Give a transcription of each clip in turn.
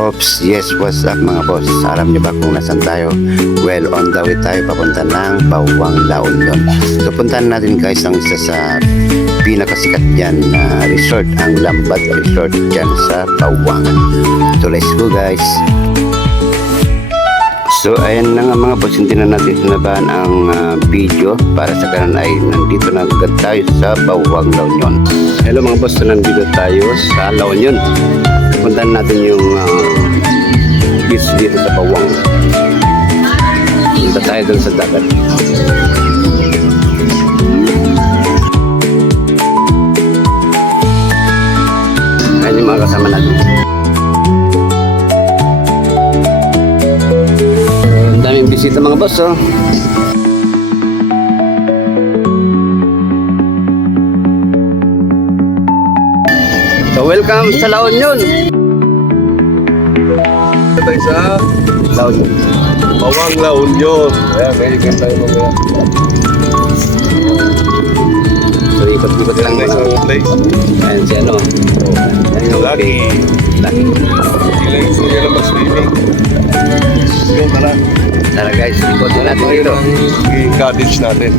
Oops, yes, what's up mga boss? Alam niyo ba kung nasan tayo? Well, on the way tayo papunta ng Bawang La Union. So puntahan natin guys ang isa sa pinakasikat dyan na resort, ang Lambat Resort dyan sa Bawang. So let's go guys. So ayan na nga mga boss, hindi na natin sinabahan ang video para sa kanan ay nandito na agad tayo sa Bawang La Union. Hello mga boss, so nandito tayo sa La Union. Puntahan natin yung beach dito sa Bawang. Punta tayo dun sa dagat. Ayan yung mga kasama natin. Ang daming bisita mga boss, oh. So welcome sa La Union. Tayo sa La Union. Bawang La Union. Ayan, may ikan tayo mamaya. So ikot-ikot lang Tayo mga. sa place. Ayan si ano. Ayan yung Lucky. Lucky. Sila yung suya lang mag-swimming. Yun, tara. Tara guys, ikot na natin dito. Yung cottage natin.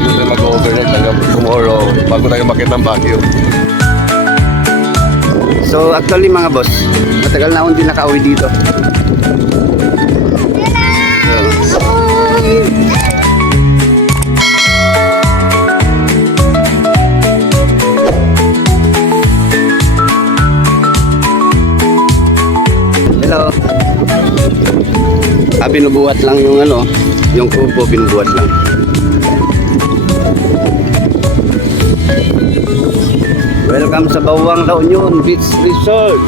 Dito tayo mag-overnight hanggang tomorrow bago tayo makita ng Baguio. So actually mga boss, matagal na akong hindi nakauwi dito. Hello. Binubuhat lang yung ano, yung kubo binubuhat lang. Welcome sa Bawang La Union Beach Resort.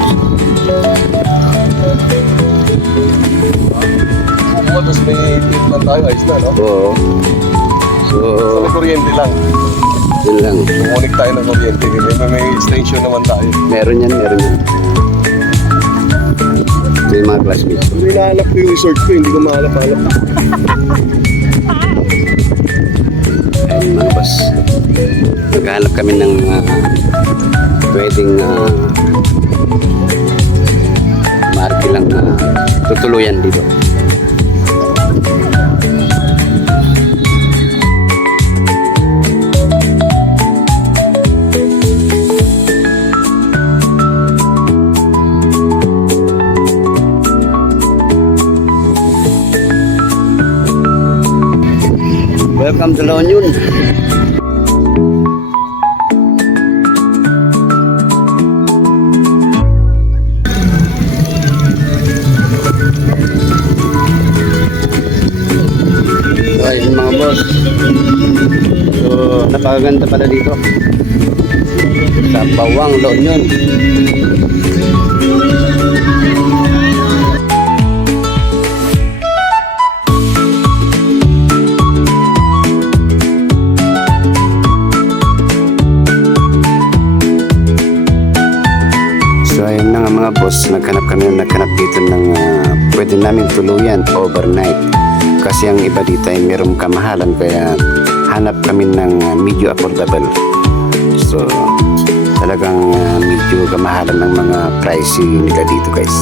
Tapos may treatment tayo, ayos na, no? Oo. So, May kuryente lang. yun lang. Kumunik tayo ng kuryente. May station naman tayo. Meron yan, meron yan. May mga classmates. Hindi nahanap ko yung resort ko, hindi ko mahanap-hanap. Ayun mga boss. Naghahanap kami ng pwedeng marki lang tutuluyan dito. Welcome to La Union. So, ayun mga boss. So, napakaganda pala dito. Sa Bawang La Union. So ayun na nga mga boss, naghanap dito ng pwede namin tuluyan overnight. Kasi ang iba dito ay merong kamahalan kaya hanap kami ng medyo affordable. So talagang medyo kamahalan ng mga pricey nila dito guys.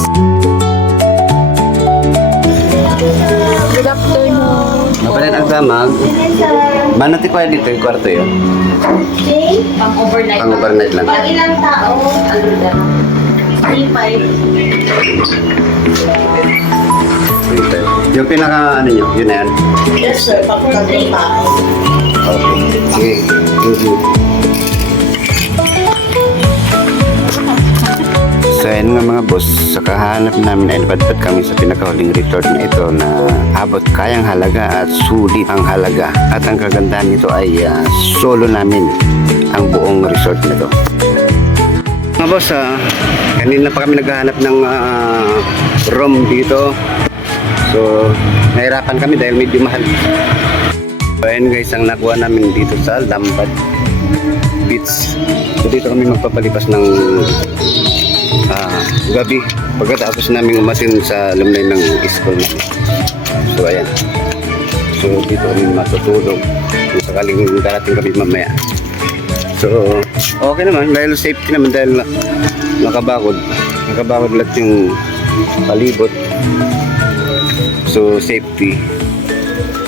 Good afternoon. Mapalit ang damag. Manati pa dito yung kwarto yun. Pang-overnight. Pang-overnight lang. Pag ilang tao, ano lang? 3-5. Yung pinaka ano nyo, yun na yan. Yes sir, pag-3 tao. Okay. Sige. Thank you. So ayun nga mga boss, sa kahanap namin ay napadpad kami sa pinakahuling resort na ito na abot kayang halaga at sulit ang halaga. At ang kagandahan nito ay solo namin ang buong resort na ito. Mga boss, kanina pa kami naghahanap ng room dito. So nahirapan kami dahil medyo mahal. So ayun guys, ang nakuha namin dito sa Lambat Beach. So dito kami magpapalipas ng gabi pagkatapos namin umasin sa alumni ng school namin. So ayan. So dito kami matutulog kung sakaling darating kami mamaya. So okay naman dahil safety naman dahil nakabakod. nakabakod lahat yung palibot. So safety.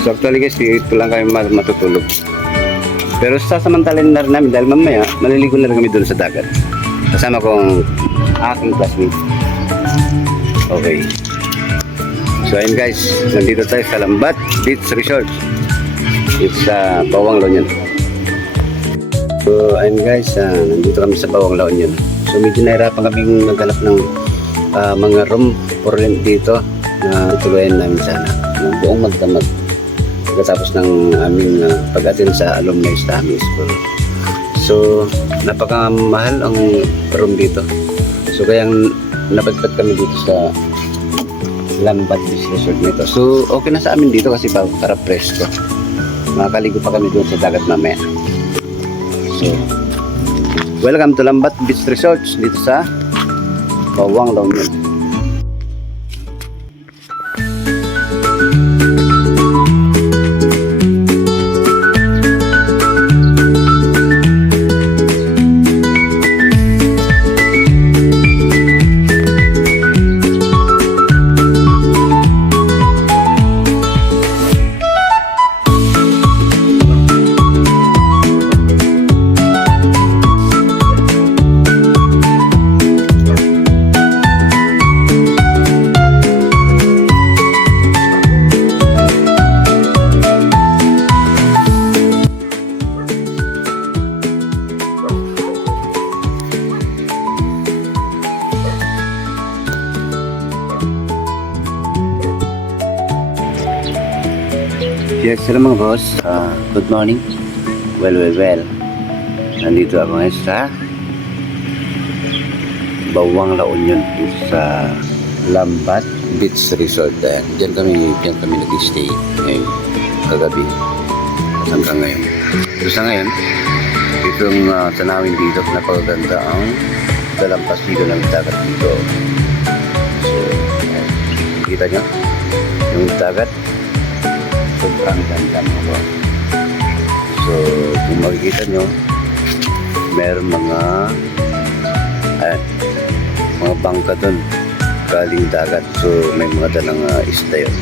So actually guys, dito lang kami matutulog. Pero sasamantalin na rin namin dahil mamaya maliligo na rin kami doon sa dagat. Kasama kong aking classmate. Okay. So ayun guys, nandito tayo sa Lambat Beach Resort. It's sa Bawang La Union. So ayun guys, nandito kami sa Bawang La Union. So medyo nahirapan kaming maghanap ng mga room for rent dito na tuluyan namin sana ng buong magdamag pagkatapos ng aming pag-attend sa alumni study school. So napakamahal ang room dito. So kaya napadpad kami dito sa Lambat Beach Resort nito. So okay na sa amin dito kasi para presko. Makakaligo pa kami doon sa dagat mamaya. So welcome to Lambat Beach Resort dito sa Bawang La Union. Yes, hello mga boss. Good morning. Well. Nandito ako ngayon sa Bawang La Union sa Lambat Beach Resort. Diyan kami nag-stay ngayon kagabi hanggang ngayon. So sa ngayon, itong tanawin dito, napakaganda ang dalampas dito ng dagat dito. So, kita nyo yung dagat. Sobrang ganda mga boss. So kung makikita nyo, meron mga bangka dun galing dagat. So may mga dalang isda yun.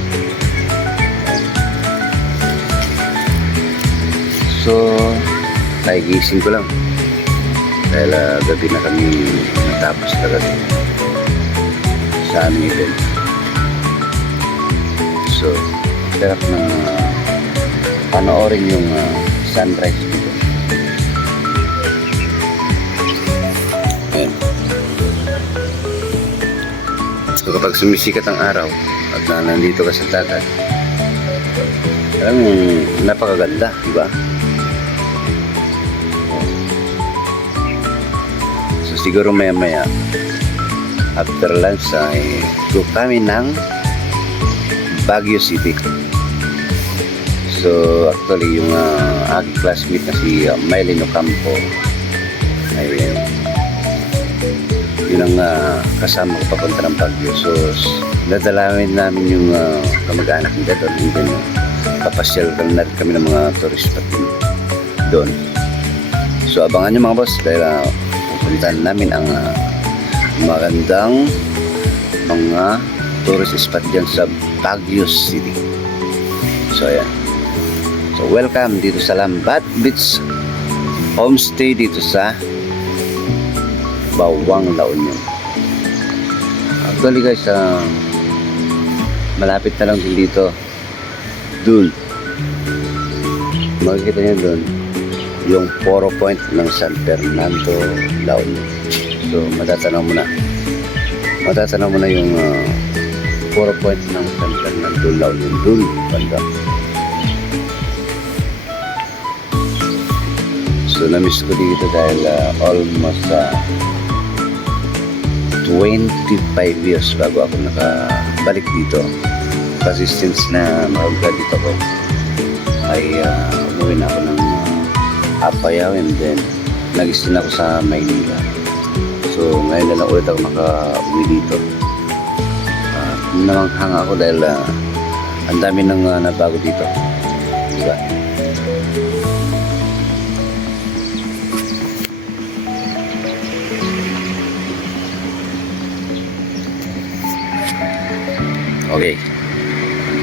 So gising ko lang dahil gabi na kami natapos kagabi sa aming event. So sarap na panoorin yung sunrise dito. Ayan. So kapag sumisikat ang araw at nandito ka sa dagat, alam mo, napakaganda, di ba? So siguro maya after lunch ay go kami ng Baguio City. So actually yung aking classmate na si Mylene Ocampo ay yun ang kasama ko papunta ng Baguio. So dadalawin namin yung kamag-anak nila doon, and then papasyal na rin kami ng mga tourist spot doon. So abangan nyo mga boss dahil pupuntahan namin ang magandang mga tourist spot dyan sa Baguio City. So ayan. So welcome dito sa Lambat Beach Homestay dito sa Bawang La Union. Actually guys, malapit na lang din dito. Dun makikita nyo dun yung Poro Point ng San Fernando, La Union. So matatanaw mo na yung Poro Point ng San Fernando, La Union. Dun banda. So na-miss ko dito dahil almost 25 years bago ako nakabalik dito. Kasi since na mag-graduate ako ay umuwi na ako ng Apayao, and then nag-stay ako sa Maynila. So ngayon na lang ulit ako maka-uwi dito. Namanghang ako dahil ang dami nang nabago dito, diba? Okay.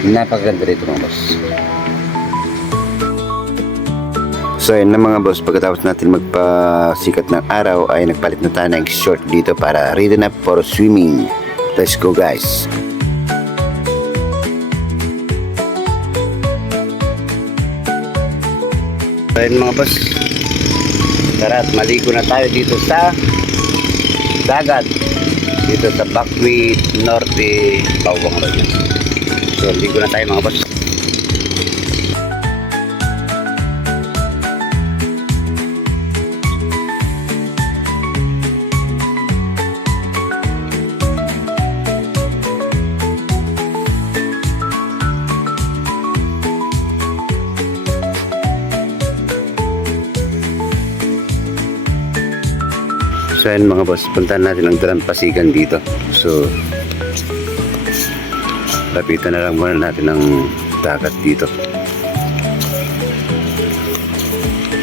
Napakaganda rito mga boss. So ayun na mga boss, pagkatapos natin magpasikat ng araw ay nagpalit na tayo ng short dito para ready na for swimming. Let's go guys. So ayun mga boss, tara at maligo na tayo dito sa dagat, dito sa Buckwheat Norte, Bawang Road. So ligo na tayo mga boss. So ayun mga boss, puntahan natin ang Dalampasigan dito. So lapitan na lang muna natin ang dagat dito.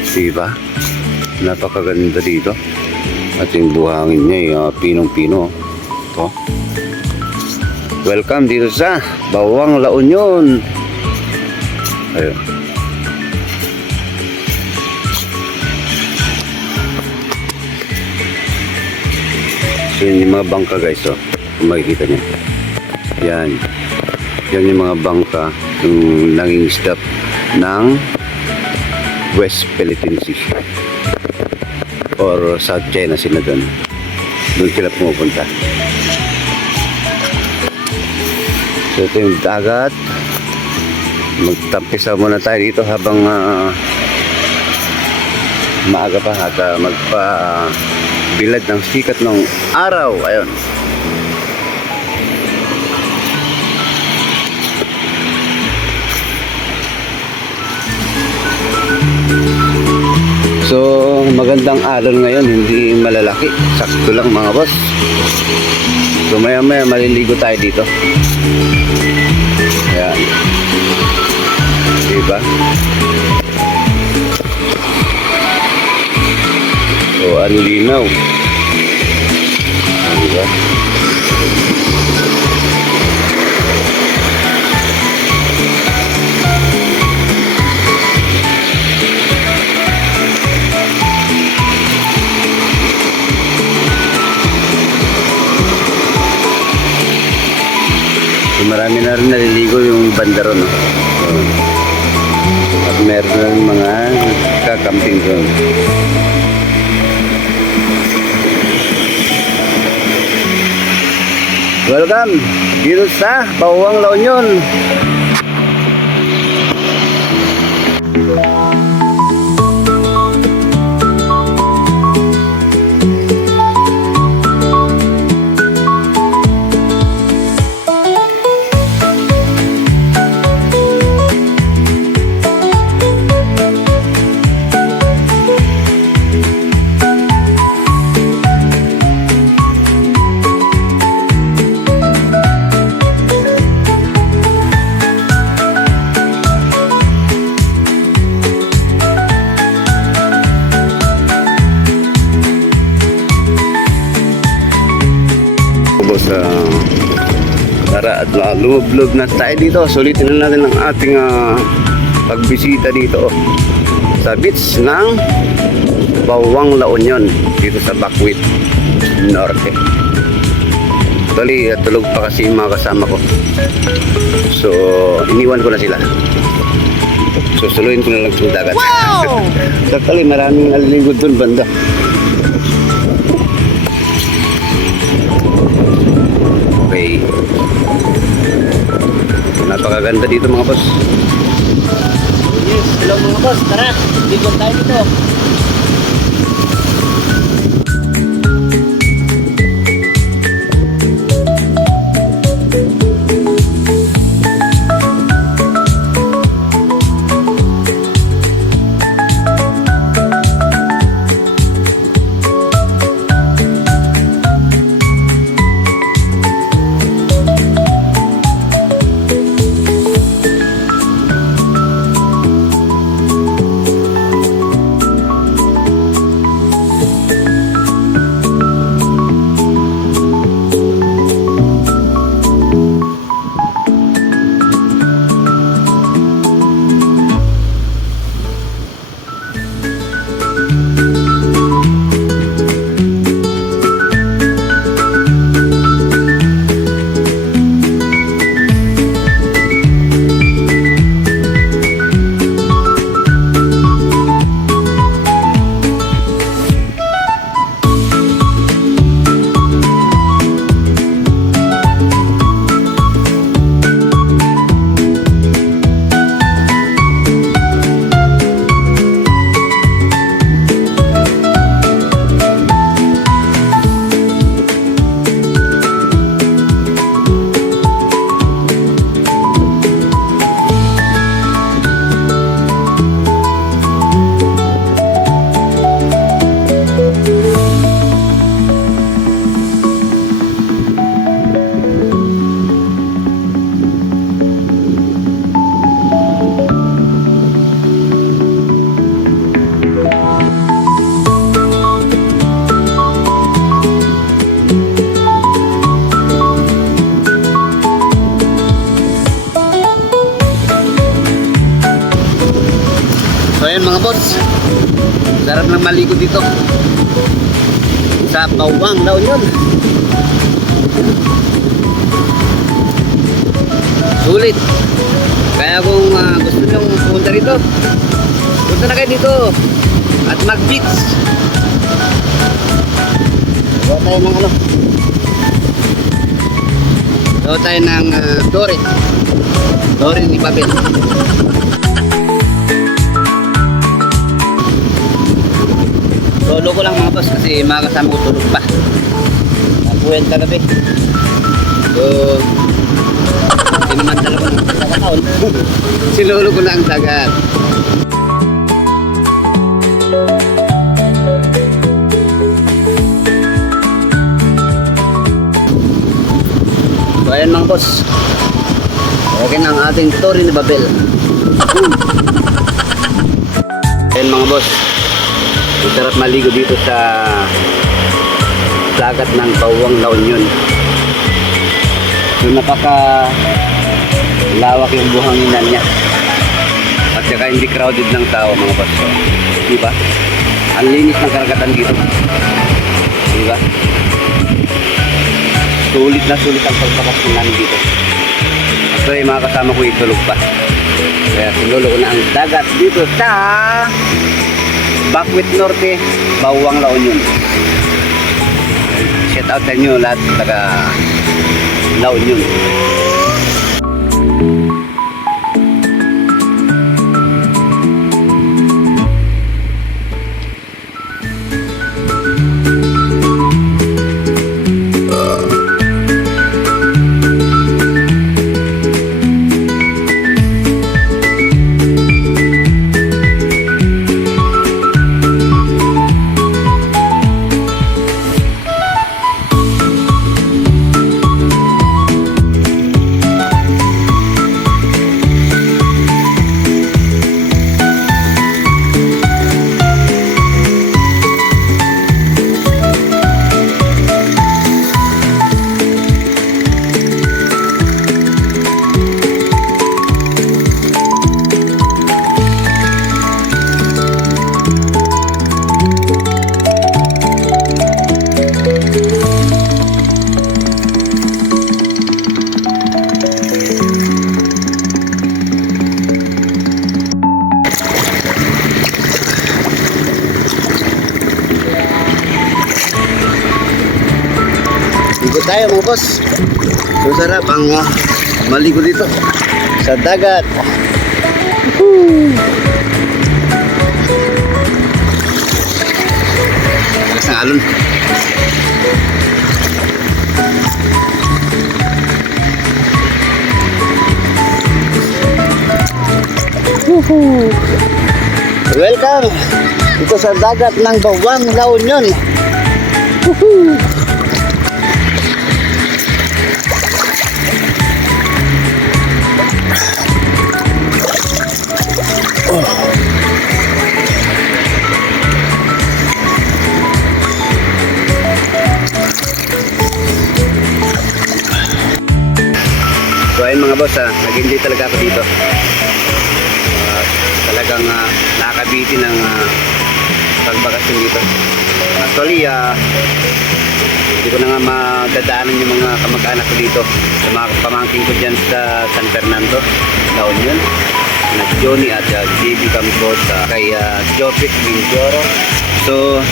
Diba? Napakaganda dito. At yung buhangin niya, pinong-pino. Oh. Welcome dito sa Bawang La Union. Ayun. So yun yung mga bangka guys, oh. Kung makikita nyo. Yan. Yan yung mga bangka yung nangingisdap ng West Philippine Sea or South China Sea na doon. Doon sila pumupunta. So ito yung dagat. Magtampisa muna tayo dito habang maaga pa at bilad ng sikat ng araw. Ayun. So magandang alon ngayon, hindi malalaki, sakto lang mga boss. So maya maya maliligo tayo dito. Ayan. Diba? So ang linaw. Diba? So, marami na rin naliligo yung banda ron, no? At meron na rin mga kakamping doon. Welcome dito sa Bawang La Union. Tara at lumublob na tayo dito. Sulitin na natin ang ating pagbisita dito sa beach ng Bawang La Union dito sa Buckwheat Norte. Actually, tulog pa kasi yung mga kasama ko. So, iniwan ko na sila. Susuluin ko na lang sa dagat. Wow! So, actually, maraming naliligod doon banda. Okay. Napakaganda dito mga boss. Yes, hello mga boss, tara, ligo tayo dito. Sarap lang maligo dito. Sa Bawang La Union. Sulit. Kaya kung gusto nyo pumunta rito, punta na kayo dito at mag-beach. Gawa tayo ng ano? Gawa tayo ng Dory. Dory ni Babel. Solo ko lang mga boss kasi mga kasama ko tulog pa. Nabuyan kagabi. So, sinumantala ko ng taon. Sinolo ko na ang dagat. So ayan mga boss. Okay na ang ating Dory ni Babel. Ayan mga boss. Sarap maligo dito sa dagat ng Bawang La Union. So napaka lawak yung buhanginan niya. At saka hindi crowded ng tao mga boss. So, di ba? Ang linis ng karagatan dito. Di ba? Sulit na sulit ang pagpapasok namin dito. Actually mga kasama ko itulog pa. Kaya sinulo ko na ang dagat dito sa Bakwit Norte, Bawang La Union. Shout out sa inyo lahat taga La Union. Ikot tayo mga boss. So sarap ang maligo dito sa dagat. Lakas ng alon. Welcome dito sa dagat ng Bawang La Union. So ayun mga boss, nag-enjoy talaga ako dito. Talagang nakakabiti ng pagbakasyon dito. Actually, hindi ko na nga madadaanan yung mga kamag-anak ko dito. Sa mga pamangking ko dyan sa San Fernando, La Union. Na Johnny at JB Campos, kay Jopik Mindoro. So,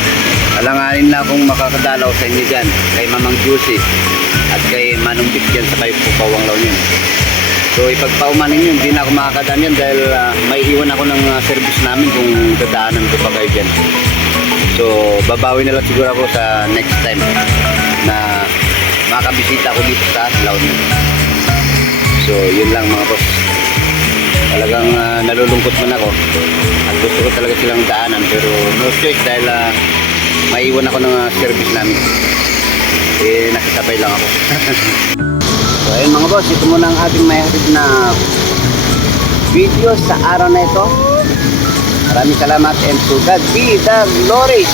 alanganin na akong makakadalaw sa inyo dyan. Kay Mamang Juicy at kay Manong Vic dyan sa kayo Bawang La Union. So ipagpaumanin nyo, hindi na ako makakadaan yan dahil may iwan ako ng service namin kung dadaanan ko pa kayo dyan. So babawi na lang siguro ako sa next time na makabisita ako dito sa La Union. So yun lang mga boss. Talagang nalulungkot man ako at gusto ko talaga silang daanan pero no choice dahil may iwan ako ng service namin. Nakisabay lang ako. So ayun mga boss, ito muna ang ating may hatid na video sa araw na ito. Maraming salamat and to God be the glory.